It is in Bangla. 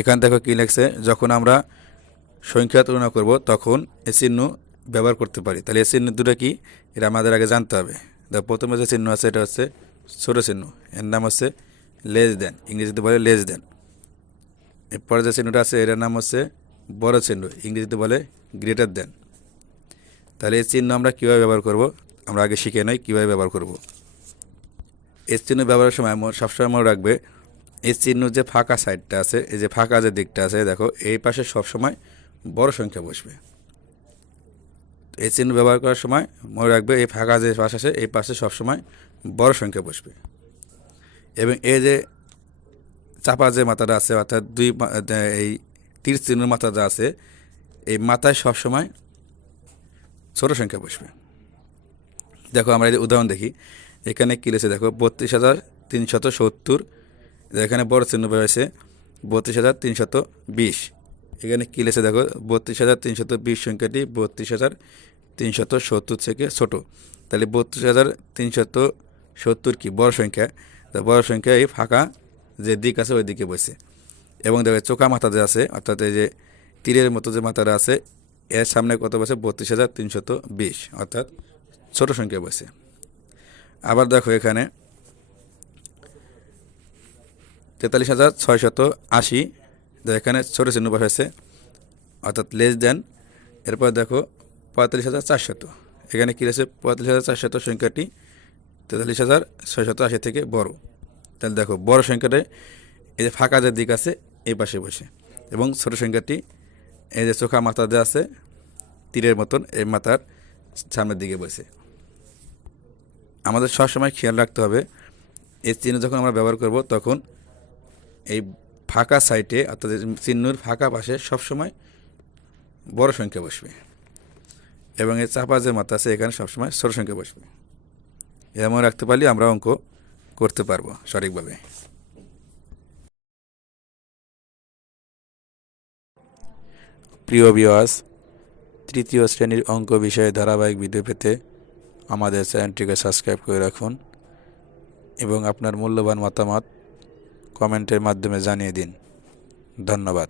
এখান দেখো কী লেখছে, যখন আমরা সংখ্যা তুলনা করব, তখন এ চিহ্ন ব্যবহার করতে পারি। তাহলে এই চিহ্ন দুটো কি? এটা আমাদের আগে জানতে হবে। দেখো, প্রথমে যে চিহ্ন আছে, এটা হচ্ছে ছোটো চিহ্ন। এর নাম হচ্ছে লেস দেন ইংরেজিতে বলে লেস দেন এরপরে যে চিহ্নটা আছে, এটার নাম হচ্ছে বড় চিহ্ন, ইংরেজিতে বলে গ্রেটার দেন তাহলে এই চিহ্ন আমরা কীভাবে ব্যবহার করব? আমরা আগে শিখে নই কীভাবে ব্যবহার করব। এই চিহ্ন ব্যবহারের সময় সবসময় মনে রাখবে এই চিহ্ন যে ফাঁকা সাইডটা আছে, এই যে ফাঁকা যে দিকটা আছে, দেখো, এই পাশে সবসময় বড় সংখ্যা বসবে। এই চিহ্ন ব্যবহার করার সময় মনে রাখবে, এই ফাঁকা যে পাশ আছে, এই পাশে সবসময় বড় সংখ্যা বসবে। এবং এই যে চাপা যে মাথাটা আছে, অর্থাৎ দুই এই তীর চিহ্ন মাথাটা আছে, এই মাথায় সবসময় ছোট সংখ্যা বসবে। দেখো, আমরা এই উদাহরণ দেখি। এখানে কী লিখেছে দেখো, বত্রিশ হাজার তিনশত সত্তর এখানে বড় চিহ্ন রয়েছে বত্রিশ হাজার তিনশত বিশ। এখানে কী লিখেছে দেখো, বত্রিশ হাজার তিনশত বিশ সংখ্যাটি বত্রিশ হাজার তিনশত সত্তর থেকে ছোট। তাহলে বত্রিশ হাজার তিনশত সত্তর কি? বড় সংখ্যা। তা বড় সংখ্যা এই ফাঁকা যে দিক আছে ওই দিকে বসে এবং দেখো চোখা মাথা যে আছে, অর্থাৎ এই যে তীরের মতো যে মাথাটা আছে, এর সামনে কত বসে বত্রিশ হাজার তিনশত বিশ, অর্থাৎ ছোট সংখ্যা বসে আবার দেখো এখানে তেতাল্লিশ হাজার ছয়শত আশি। এখানে ছোটো চিহ্ন বসাইছে অর্থাৎ লেস দেন এরপর দেখো পঁয়তাল্লিশ হাজার চারশত। এখানে কী রয়েছে? পঁয়তাল্লিশ হাজার চারশত সংখ্যাটি তেতাল্লিশ হাজার ছয়শত আশি থেকে বড়। তাহলে দেখো, বড় সংখ্যাটা এই যে ফাঁকা যে দিক আছে, এই পাশে বসে। এবং ছোট সংখ্যাটি এই যে চোখা মাথা যে আছে, তীরের মতন এই মাথার সামনের দিকে বসে। আমাদের সবসময় খেয়াল রাখতে হবে, এই চিহ্ন যখন আমরা ব্যবহার করব, তখন এই ফাঁকা সাইটে অর্থাৎ চিহ্নর ফাঁকা পাশে সবসময় বড় সংখ্যা বসবে। এবং এই চাপা যে মাথা আছে, এখানে সবসময় ছোট সংখ্যা বসবে। এমন রাখতে পারলে আমরা অঙ্ক করতে পারব সঠিকভাবে। প্রিয় বিওয়াস তৃতীয় শ্রেণির অঙ্ক বিষয়ে ধারাবাহিক ভিডিও পেতে আমাদের চ্যানেলটিকে সাবস্ক্রাইব করে রাখুন এবং আপনার মূল্যবান মতামত কমেন্টের মাধ্যমে জানিয়ে দিন। ধন্যবাদ।